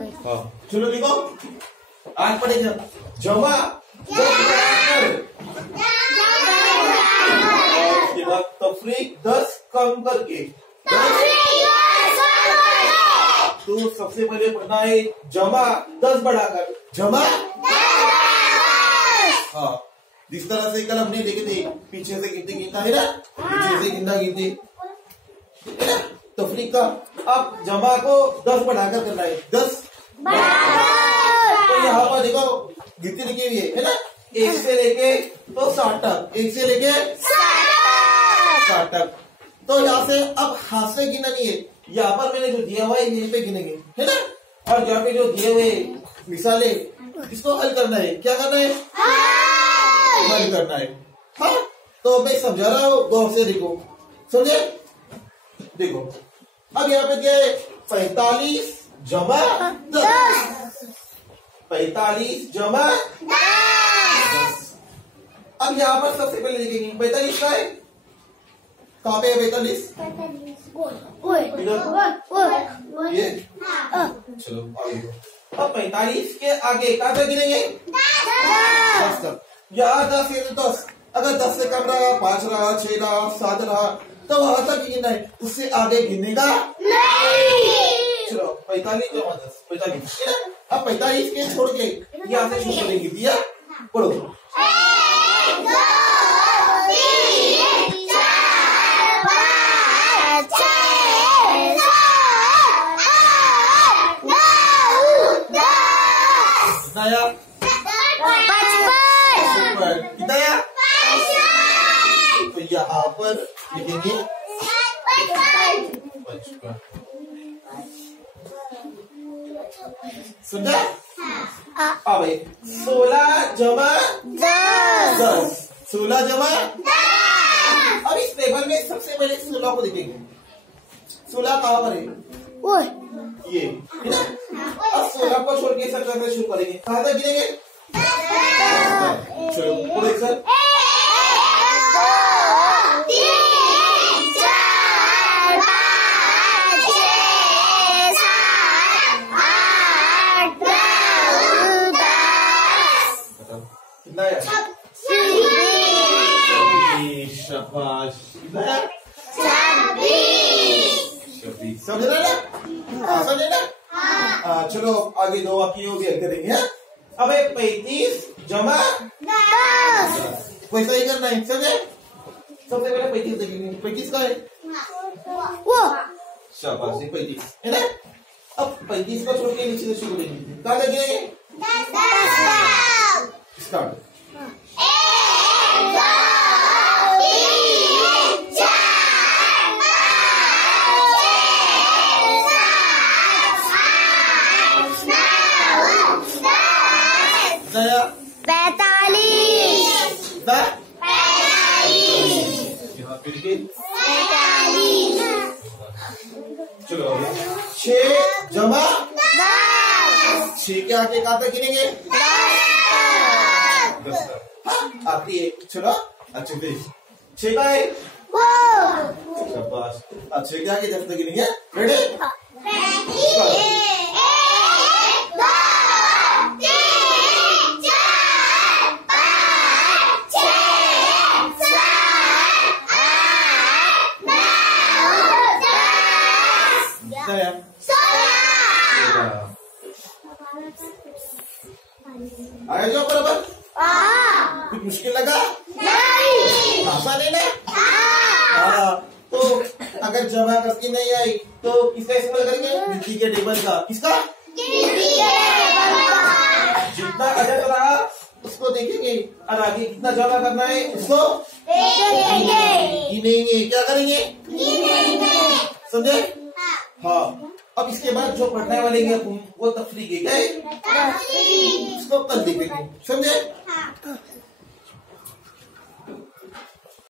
हाँ चलो देखो आज पढ़ेंगे जमा उसके बाद तफरीक 10 कम करके। तो सबसे पहले पढ़ना है जमा 10 बढ़ाकर जमा। हाँ जिस तरह से कल हमने देखे थे पीछे से गिनते गिनता है ना, पीछे से गिनता गिनते तफरीक का। अब जमा को 10 बढ़ाकर करना है 10। तो यहाँ पर देखो गिनती लिखी हुई है ना, 1 से लेके तो 60 तक, 1 से लेके 60 तक। तो यहाँ से अब हाथ से गिनना नहीं है, यहाँ पर मैंने जो दिया हुआ है यहीं पे गिनेंगे है ना। और यहाँ पे जो दिए हुए मिसाले इसको हल करना है। क्या करना है? हल करना है। हाँ तो मैं समझा रहा हूँ, गौर से देखो, समझे? देखो अब यहाँ पे क्या है 45 जमा 10। 45 जमा 10। अब यहाँ पर सबसे पहले लिखेंगे 45 का है, कहाँ पे है 45? ये चलो आगे। अब 45 के आगे कहाँ तक गिनेंगे? 10 तक। यहाँ 10 है तो 10, अगर 10 से कम रहा, 5 रहा, 6 रहा, 7 रहा, तो वहां तक गिनना है, उससे आगे गिनने का नहीं। चलो 45 जमा 10 45। अब 45 के छोड़ के यहाँ से शुरू करेंगे, दिया पढ़ो। 1 2 3 4 5 6 7 8 9 10। कितना आया? 55। कितना आया? तो यहाँ पर लिखेंगे 55। समझा? अब 16 जमा 10। 16 जमा 10। अब इस टेबल में सबसे पहले 16 को देखेंगे। 16 कहाँ पर है? ये है ना। अब 16 को छोड़ के 17 से शुरू करेंगे, कहाँ तक गिनेंगे? चलो पूरा एक साथ। 26। समझ रहे ना? समझे ना? चलो आगे 2 वाक्यों भी हल करेंगे। अब 35 जमा 10। वैसा ही करना है, समझे? सबसे पहले 35 देखेंगे, 35 का है शाबाश 35 है ना। अब 35 को छोड़ के नीचे से शुरू करेंगे, कहाँ लगेंगे? 10। स्टार्ट। 1 2 3 4 5 6 7 8 9 10। 45। चलो 6 जमा 10। 6 के आगे कहाँ तक गिनेंगे? 10 तक। आखिरी एक चलो अच्छे से 6 का है शाबाश। 6 के आगे 10 तक गिनेंगे, रेडी? आया जो बराबर? कुछ मुश्किल लगा? नहीं। आसान है ना? हाँ। तो अगर जमा करके नहीं आई तो किसका इस्तेमाल करेंगे? गिनती के टेबल का। किसका? जितना अदद रहा उसको देखेंगे और आगे कितना जमा करना है उसको गिनेंगे। क्या करेंगे? समझे? हाँ। अब इसके बाद जो पढ़ने वाले हैं वो तफरीक है, क्या है? उसको कल देखेंगे, समझे?